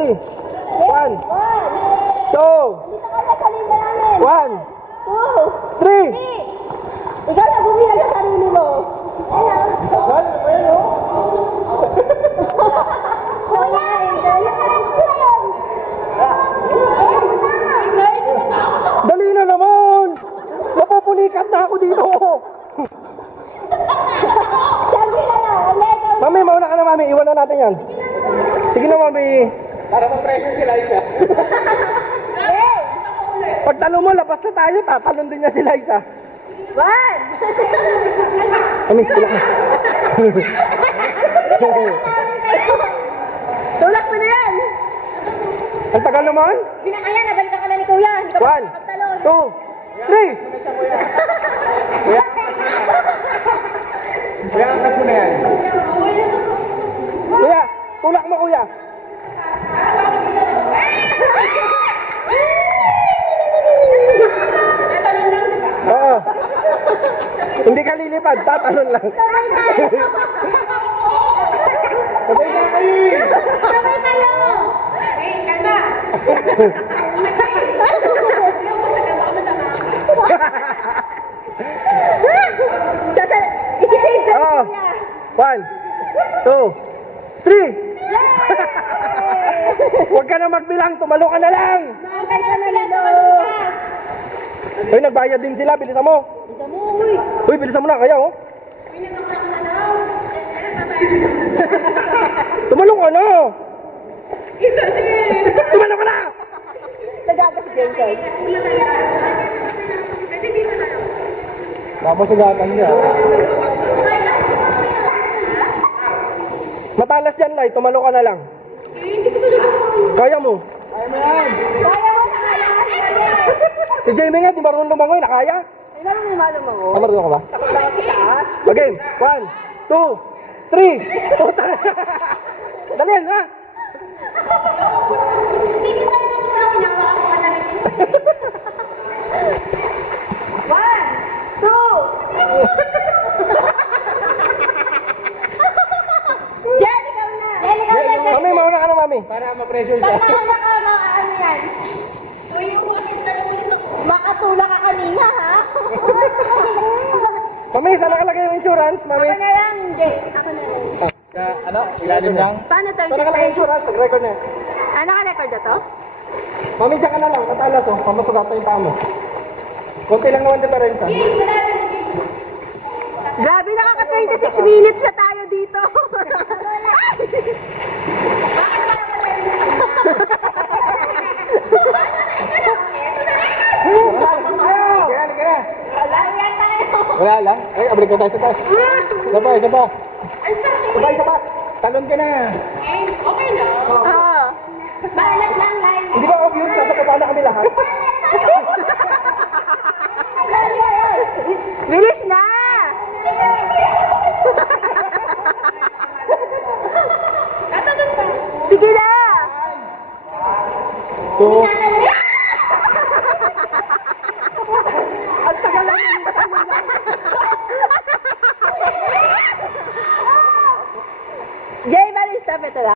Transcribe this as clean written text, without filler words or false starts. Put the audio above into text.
Ready? 1, 2, 1, 3. Ikaw na bumilang sa sarili mo. Dali na naman! Mapupulikat na ako dito! Mami, mauna ka na, Mami. Iwan na natin yan. Sige na, Mami. Para ma-pressure si Liza. Pag talo mo, labas na tayo. Tatalon din niya si Liza. 1. Mami, tulak na. Tulak mo na yan. Ang tagal naman. Binakaya, nabalik ka na ni Kuya. 1, 2, 3. Kuya, angkas mo na yan. Kuya, tulak mo, Kuya. Oo. Hindi ka lilipad, tatalon lang. Sabay na kayo! Sabay kayo. Kalma! Isisave ka Oo. niya. 1, 2, 3. Huwag ka na magbilang, tumalo ka na lang. Nakakay ka na nito. Uy, nagbayad din sila, bilisan mo. Isa mo, uy. Uy, bilisan mo na, kaya oh. Tumalo ka na. Tumalo ka na. Nagagas si Jason. Tapos sagatan niya. Matalas yan, Lai, tumalo ka na lang. Kaya mo. Kaya mo yan! Kaya mo, nakaya ka si Ate. Si Jamie nga, di marunong lumangoy, nakaya. Ay, laro ni Malo mo. Ah, marunong ka ba? Takot lang sa taas. Okay, 1, 2, 3. Puta. Dali yan, ha? Hindi tayo nagulong, pinakuha ko na rin. 1, 2. Jen, ikaw na. Jen, ikaw na. Jen. Mami, mauna ka na, Mami. Para ma-pressure siya. Pag nauna ka, ano yan? Makatula ka kanina, ha? Mami, saan nakalagay yung insurance, Mami? Ako na lang, Jen. Ako na lang. Sa, ano? Ilalim lang. Paano to? Saan nakalagay yung insurance? Nag-record na. Ah, naka-record na to? Mami, dyan ka na lang, matalas oh. Pamasugatan yung paa mo. Kunti lang naman diferensya. Grabe, nakaka-26 minutes na tayo dito. Ayaw! Halika na! Wala yan tayo. Wala lang. Ay, abalik na tayo sa taas. Isa pa, isa pa. Sabay, sabay! Talon ka na. Okay lang. Oo. Balat lang, line. Hindi ba obvious? Nasa baba na kami lahat?